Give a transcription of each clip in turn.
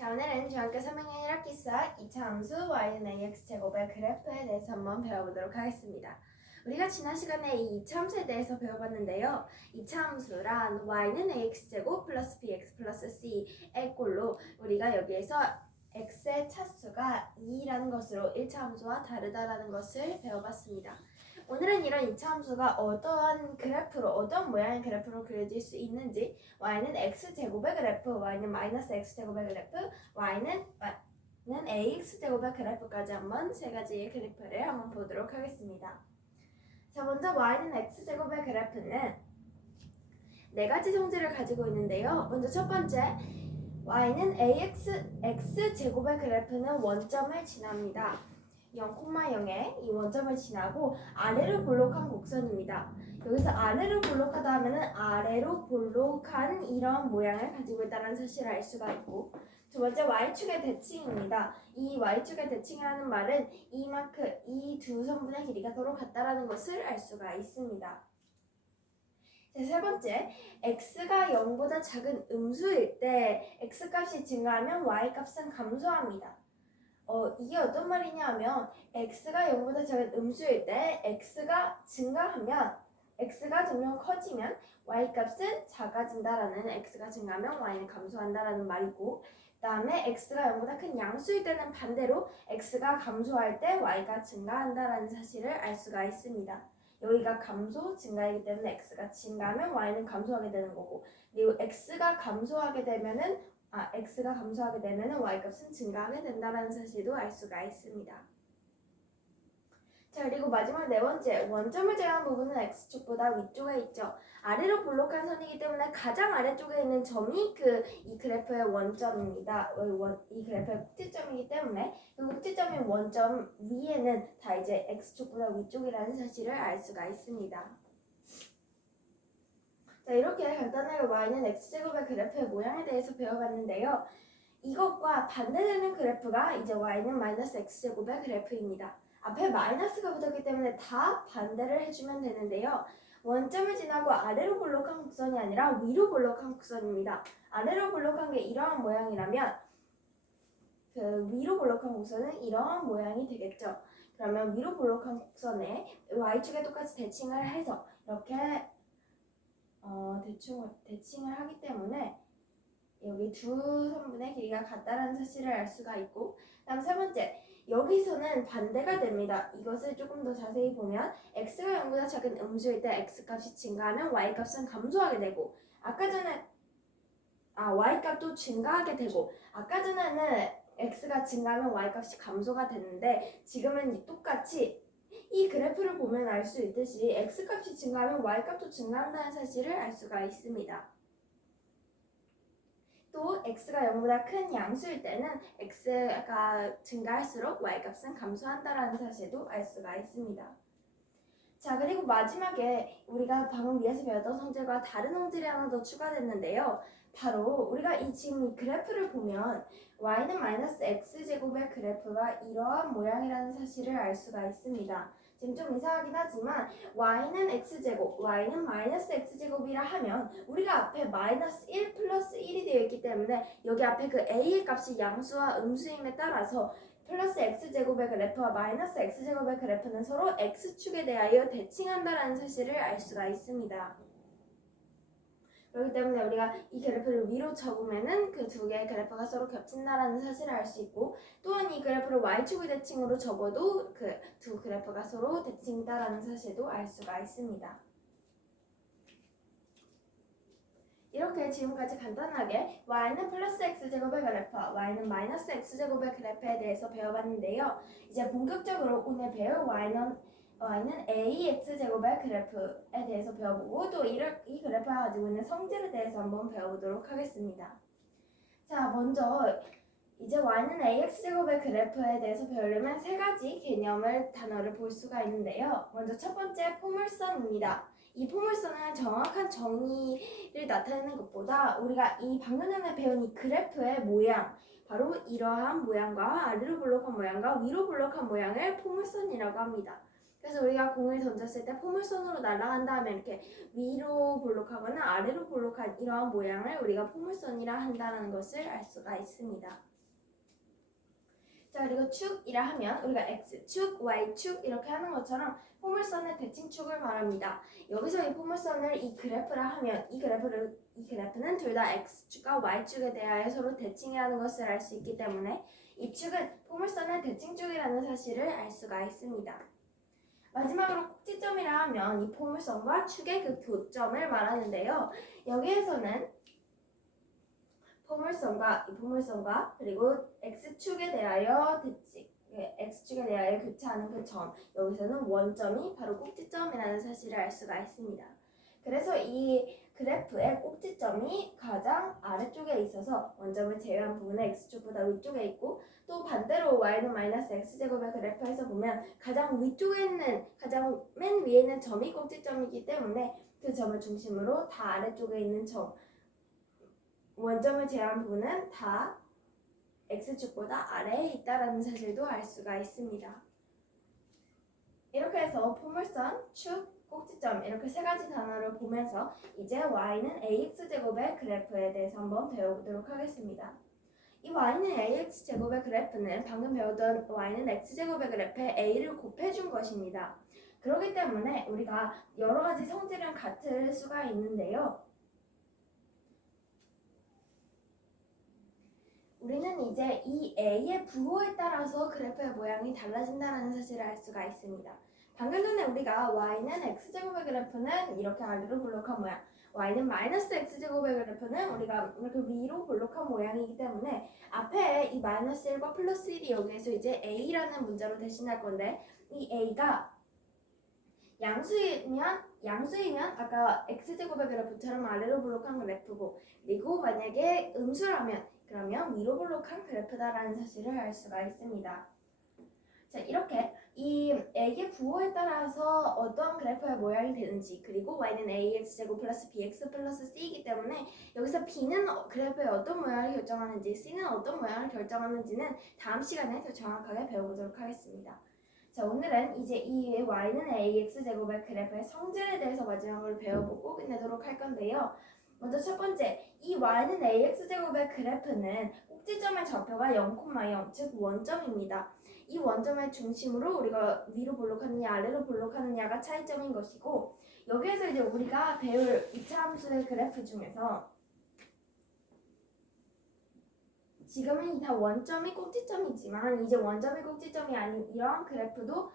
자, 오늘은 중학교 3학년 1학기 수학 2차 함수 y는 ax 제곱의 그래프에 대해서 한번 배워보도록 하겠습니다. 우리가 지난 시간에 이 2차 함수에 대해서 배워봤는데요. 2차 함수란 y는 ax 제곱 플러스 bx 플러스 c의 꼴로 우리가 여기에서 x의 차수가 2라는 것으로 1차 함수와 다르다라는 것을 배워봤습니다. 오늘은 이런 2차 함수가 어떠한 그래프로, 어떤 모양의 그래프로 그려질 수 있는지, y는 x제곱의 그래프, y는 마이너스 x제곱의 그래프, y는 ax제곱의 그래프까지 한번 세 가지의 그래프를 한번 보도록 하겠습니다. 자, 먼저 y는 x제곱의 그래프는 네 가지 성질을 가지고 있는데요. 먼저 첫 번째, y는 x제곱의 그래프는 원점을 지납니다. 0,0에 이 원점을 지나고 아래로 볼록한 곡선입니다. 여기서 아래로 볼록하다 하면은 아래로 볼록한 이런 모양을 가지고 있다는 사실을 알 수가 있고, 두 번째 y축의 대칭입니다. 이 y축의 대칭이라는 말은 이 두 선분의 길이가 서로 같다라는 것을 알 수가 있습니다. 자, 세 번째, x가 0보다 작은 음수일 때 x값이 증가하면 y값은 감소합니다. 이게 어떤 말이냐 하면 x가 0보다 작은 음수일 때 x가 증가하면 x가 점점 커지면 y값은 작아진다라는, x가 증가하면 y는 감소한다라는 말이고, 그 다음에 x가 0보다 큰 양수일 때는 반대로 x가 감소할 때 y가 증가한다라는 사실을 알 수가 있습니다. 여기가 감소, 증가이기 때문에 x가 증가하면 y는 감소하게 되는 거고, 그리고 x가 감소하게 되면은 y값은 증가하게 된다는 사실도 알 수가 있습니다. 자, 그리고 마지막 네 번째, 원점을 제외한 부분은 x축보다 위쪽에 있죠. 아래로 볼록한 선이기 때문에 가장 아래쪽에 있는 점이 이 그래프의 원점입니다. 이 그래프의 꼭지점이기 때문에 그 꼭지점인 원점 위에는 다 이제 x축보다 위쪽이라는 사실을 알 수가 있습니다. 자, 이렇게 간단하게 y는 x제곱의 그래프의 모양에 대해서 배워봤는데요. 이것과 반대되는 그래프가 이제 y는 마이너스 x제곱의 그래프입니다. 앞에 마이너스가 붙었기 때문에 다 반대를 해주면 되는데요. 원점을 지나고 아래로 볼록한 곡선이 아니라 위로 볼록한 곡선입니다. 아래로 볼록한 게 이러한 모양이라면 위로 볼록한 곡선은 이러한 모양이 되겠죠. 그러면 위로 볼록한 곡선에 y축에 똑같이 대칭을 해서 이렇게 대칭을 하기 때문에 여기 두 선분의 길이가 같다라는 사실을 알 수가 있고, 다음 세 번째, 여기서는 반대가 됩니다. 이것을 조금 더 자세히 보면 x가 0보다 작은 음수일 때 x값이 증가하면 y값은 감소하게 되고, y값도 증가하게 되고, 아까 전에는 x가 증가하면 y값이 감소가 됐는데, 지금은 똑같이 이 그래프를 보면 알 수 있듯이 x값이 증가하면 y값도 증가한다는 사실을 알 수가 있습니다. 또 x가 0보다 큰 양수일 때는 x가 증가할수록 y값은 감소한다라는 사실도 알 수가 있습니다. 자, 그리고 마지막에 우리가 방금 위에서 배웠던 성질과 다른 성질이 하나 더 추가됐는데요. 바로 우리가 지금 이 그래프를 보면 y는 마이너스 x제곱의 그래프가 이러한 모양이라는 사실을 알 수가 있습니다. 지금 좀 이상하긴 하지만 y는 x제곱, y는 마이너스 x제곱이라 하면 우리가 앞에 마이너스 1 플러스 1이 되어 있기 때문에 여기 앞에 그 a의 값이 양수와 음수임에 따라서 플러스 x제곱의 그래프와 마이너스 x제곱의 그래프는 서로 x축에 대하여 대칭한다라는 사실을 알 수가 있습니다. 그렇기 때문에 우리가 이 그래프를 위로 접으면은 그 두 개의 그래프가 서로 겹친다라는 사실을 알 수 있고, 또한 이 그래프를 y축의 대칭으로 접어도 그 두 그래프가 서로 대칭이다라는 사실도 알 수가 있습니다. 이렇게 지금까지 간단하게 y는 플러스 x제곱의 그래프, y는 마이너스 x제곱의 그래프에 대해서 배워봤는데요. 이제 본격적으로 오늘 배울 y는 ax제곱의 그래프에 대해서 배워보고, 또 이 그래프가 가지고 있는 성질에 대해서 한번 배워보도록 하겠습니다. 자, 먼저 이제 y는 ax제곱의 그래프에 대해서 배우려면 세 가지 단어를 볼 수가 있는데요. 먼저 첫 번째, 포물선입니다. 이 포물선은 정확한 정의를 나타내는 것보다 우리가 방금 전에 배운 이 그래프의 모양, 바로 이러한 모양과 아래로 볼록한 모양과 위로 볼록한 모양을 포물선이라고 합니다. 그래서 우리가 공을 던졌을 때 포물선으로 날아간 다음에 이렇게 위로 볼록하거나 아래로 볼록한 이러한 모양을 우리가 포물선이라 한다는 것을 알 수가 있습니다. 자, 그리고 축이라 하면 우리가 x축, y축 이렇게 하는 것처럼 포물선의 대칭축을 말합니다. 여기서 이 포물선을 이 그래프라 하면 이 그래프는 둘 다 x축과 y축에 대하여 서로 대칭이라는 것을 알 수 있기 때문에 이 축은 포물선의 대칭축이라는 사실을 알 수가 있습니다. 마지막으로 꼭지점이라 하면 이 포물선과 축의 그 교점을 말하는데요. 여기에서는 포물선과 그리고 x축에 대하여 x축에 대하여 교차하는 그 점, 여기서는 원점이 바로 꼭지점이라는 사실을 알 수가 있습니다. 그래서 이 그래프의 꼭지점이 가장 아래쪽에 있어서 원점을 제외한 부분은 x축보다 위쪽에 있고, 또 반대로 y는 마이너스 x제곱의 그래프에서 보면 가장 맨 위에 있는 점이 꼭지점이기 때문에 그 점을 중심으로 다 아래쪽에 있는 점, 원점을 제외한 부분은 다 x축보다 아래에 있다라는 사실도 알 수가 있습니다. 이렇게 해서 포물선, 축, 꼭지점 이렇게 세 가지 단어를 보면서 이제 y는 ax제곱의 그래프에 대해서 한번 배워보도록 하겠습니다. 이 y는 ax제곱의 그래프는 방금 배우던 y는 x제곱의 그래프에 a를 곱해준 것입니다. 그렇기 때문에 우리가 여러 가지 성질은 같을 수가 있는데요. 우리는 이제 이 a의 부호에 따라서 그래프의 모양이 달라진다는 사실을 알 수가 있습니다. 방금 전에 우리가 y는 x제곱의 그래프는 이렇게 아래로 볼록한 모양, y는 마이너스 x제곱의 그래프는 우리가 이렇게 위로 볼록한 모양이기 때문에 앞에 이 마이너스 1과 플러스 1이 여기에서 이제 a라는 문자로 대신할 건데, 이 a가 양수이면 아까 x제곱의 그래프처럼 아래로 볼록한 그래프고, 그리고 만약에 음수라면 그러면 위로 볼록한 그래프다라는 사실을 알 수가 있습니다. 자, 이렇게 이 a의 부호에 따라서 어떤 그래프의 모양이 되는지, 그리고 y는 ax제곱 플러스 bx 플러스 c이기 때문에 여기서 b는 그래프의 어떤 모양을 결정하는지, c는 어떤 모양을 결정하는지는 다음 시간에 더 정확하게 배워보도록 하겠습니다. 자, 오늘은 이제 이 y는 ax제곱의 그래프의 성질에 대해서 마지막으로 배워보고 끝내도록 할 건데요. 먼저 첫 번째, 이 y는 ax제곱의 그래프는 꼭지점의 좌표가 0,0, 즉 원점입니다. 이 원점의 중심으로 우리가 위로 볼록하느냐 아래로 볼록하느냐가 차이점인 것이고, 여기에서 이제 우리가 배울 이차함수의 그래프 중에서 지금은 다 원점이 꼭지점이지만 이제 원점이 꼭지점이 아닌 이러한 그래프도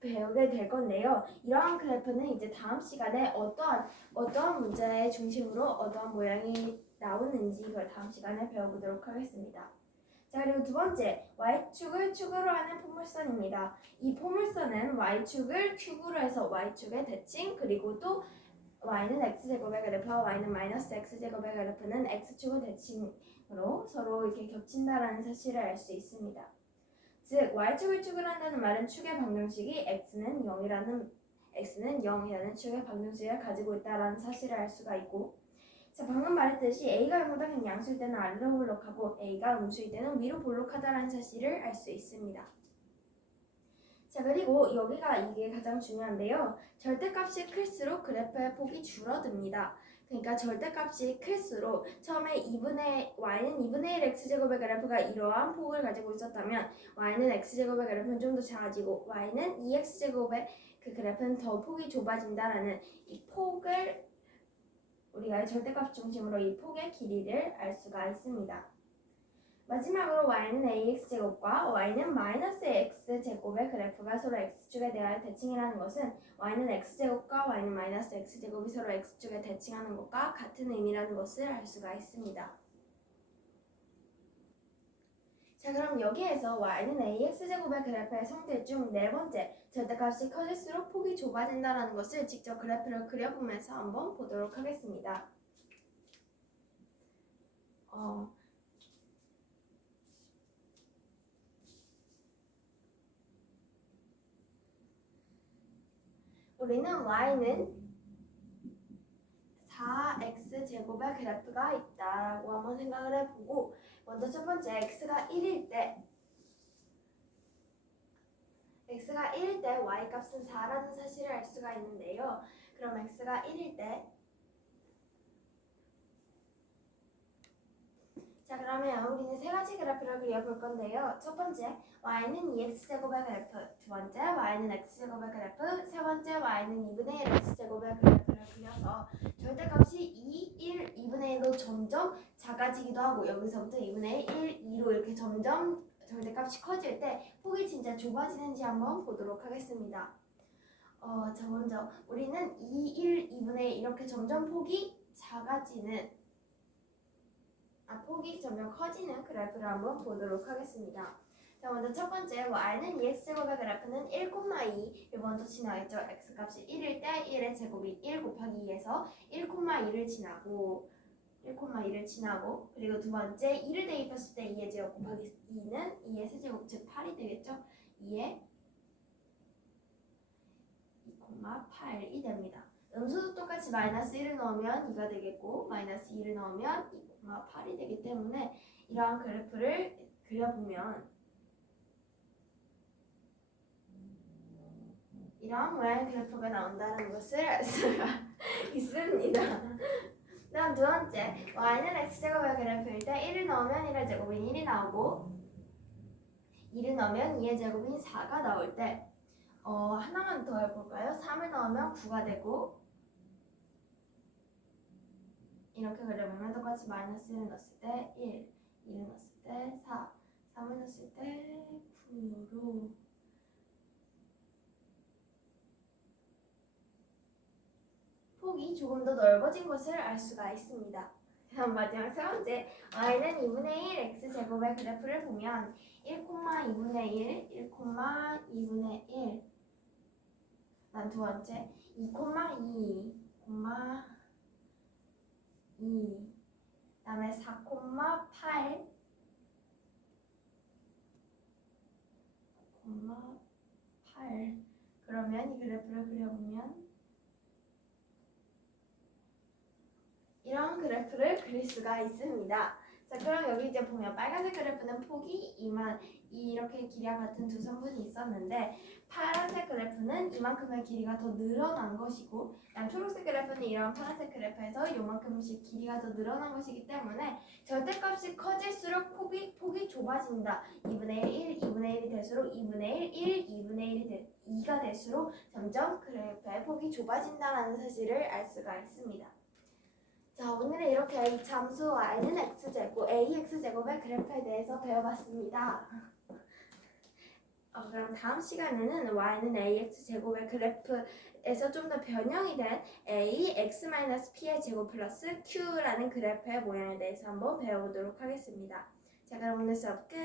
배우게 될 건데요. 이러한 그래프는 이제 다음 시간에 어떠한 문제의 중심으로 어떠한 모양이 나오는지 그걸 다음 시간에 배워보도록 하겠습니다. 자, 그리고 두 번째, y축을 축으로 하는 포물선입니다. 이 포물선은 y축을 축으로 해서 y축의 대칭, 그리고 또 y는 x제곱의 그래프와 y는 마이너스 x제곱의 그래프는 x축의 대칭으로 서로 이렇게 겹친다라는 사실을 알 수 있습니다. 즉 y축을 축을 한다는 말은 축의 방정식이 x는 0이라는 축의 방정식을 가지고 있다라는 사실을 알 수가 있고, 자, 방금 말했듯이 a가 0보다 양수일 때는 아래로 볼록하고 a가 음수일 때는 위로 볼록하다라는 사실을 알 수 있습니다. 자, 그리고 여기가 이게 가장 중요한데요. 절대값이 클수록 그래프의 폭이 줄어듭니다. 그러니까 절대값이 클수록 처음에 y는 2분의 1 x제곱의 그래프가 이러한 폭을 가지고 있었다면 y는 x제곱의 그래프는 좀 더 작아지고 y는 2x제곱의 그 그래프는 더 폭이 좁아진다라는 이 폭을 우리가 절대값 중심으로 이 폭의 길이를 알 수가 있습니다. 마지막으로 y는 ax제곱과 y는 마이너스 x제곱의 그래프가 서로 x축에 대하여 대칭이라는 것은 y는 x제곱과 y는 마이너스 x제곱이 서로 x축에 대칭하는 것과 같은 의미라는 것을 알 수가 있습니다. 자, 그럼 여기에서 y는 ax제곱의 그래프의 성질 중 네 번째, 절대값이 커질수록 폭이 좁아진다는 것을 직접 그래프를 그려보면서 한번 보도록 하겠습니다. 우리는 y는 4x제곱의 그래프가 있다라고 한번 생각을 해보고, 먼저 첫 번째 x가 1일 때 y 값은 4라는 사실을 알 수가 있는데요. 그럼 x가 1일 때 자, 그러면 우리는 세 가지 그래프를 그려볼 건데요. 첫 번째, y는 2x제곱의 그래프. 두 번째, y는 x제곱의 그래프. 세 번째, y는 2분의 1 x제곱의 그래프를 그려서 절대값이 2, 1, 2분의 1로 점점 작아지기도 하고 여기서부터 2분의 1, 2로 이렇게 점점 절대값이 커질 때 폭이 진짜 좁아지는지 한번 보도록 하겠습니다. 자, 먼저 우리는 2, 1, 2분의 1 이렇게 점점 폭이 작아지는 폭이 점점 커지는 그래프를 한번 보도록 하겠습니다. 자, 먼저 첫 번째 y는 2x제곱의 그래프는 1,2 이번도 지나겠죠. x값이 1일 때 1의 제곱이 1 곱하기 2에서 1,2를 지나고 1,2를 지나고 그리고 두 번째 2를 대입했을 때 2의 제곱 곱하기 2는 2의 세제곱 즉 8이 되겠죠. 2의 2,8이 됩니다. 음수도 똑같이 마이너스 1을 넣으면 2가 되겠고 마이너스 2를 넣으면 2,8이 되기 때문에 이러한 그래프를 그려보면 이러한 모양의 그래프가 나온다는 것을 알 수가 있습니다. 다음 두 번째, y는 x제곱의 그래프일 때 1을 넣으면 1의 제곱인 1이 나오고 2를 넣으면 2의 제곱인 4가 나올 때 하나만 더 해볼까요? 3을 넣으면 9가 되고 이렇게 그려보면 똑같이 마이너스 1을 넣었을 때 1, 2를 넣었을 때 4, 3을 넣었을 때 9로 폭이 조금 더 넓어진 것을 알 수가 있습니다. 다음 마지막 세 번째, y는 2분의 1 x제곱의 그래프를 보면 1,2분의 1, 1,2분의 1 난 두 번째, 2,2, 2 다음에 4,8 그러면 이 그래프를 그려보면 이런 그래프를 그릴 수가 있습니다. 자, 그럼 여기 이제 보면 빨간색 그래프는 폭이 이렇게 길이와 같은 두 성분이 있었는데 파란색 그래프는 이만큼의 길이가 더 늘어난 것이고 초록색 그래프는 이런 파란색 그래프에서 이만큼씩 길이가 더 늘어난 것이기 때문에 절대값이 커질수록 폭이 좁아진다. 2분의 1, 2분의 1이 될수록 2분의 1, 2분의 2가 될수록 점점 그래프의 폭이 좁아진다는 사실을 알 수가 있습니다. 자, 오늘은 이렇게 이 잠수 y는 x제곱, ax제곱의 그래프에 대해서 배워봤습니다. 그럼 다음 시간에는 y는 ax제곱의 그래프에서 좀 더 변형이 된 ax-p의 제곱 플러스 q라는 그래프의 모양에 대해서 한번 배워보도록 하겠습니다. 자, 그럼 오늘 수업 끝!